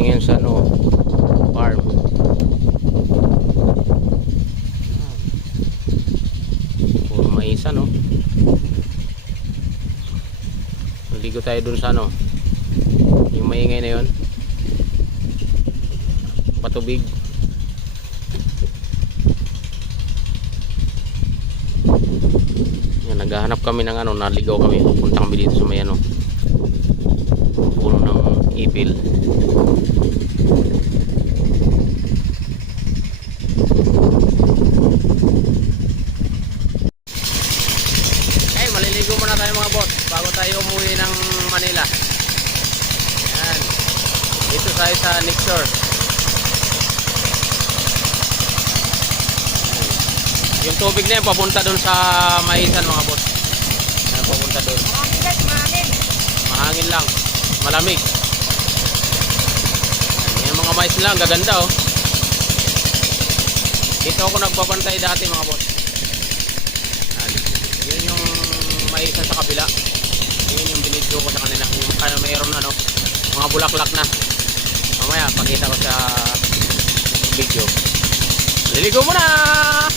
kami ngayon sa ano, farm. Puro mais ano. Ligo tayo dun sa ano. Yung maingay na yun. Patubig. Yan, naghahanap kami ng ano, naligaw kami. Punta kami dito sa may ano. Puno ng ipil. Tayo mga boss bago tayo umuwi ng Manila. Yan. Dito tayo sa Shore. Yung tubig na yan papunta doon sa Maisan mga boss. Yan, papunta doon. Mahangin lang. Malamig. Yan, yung mga mais lang, gaganda oh. Dito ako nagbabantay dati mga boss. Yan. Yun yung maisan sa kabila. Yun yung binidyo ko sa kanila. Yung kaya mayroon ano, mga bulaklak na. Mamaya, pakita ko sa video. Liligo muna!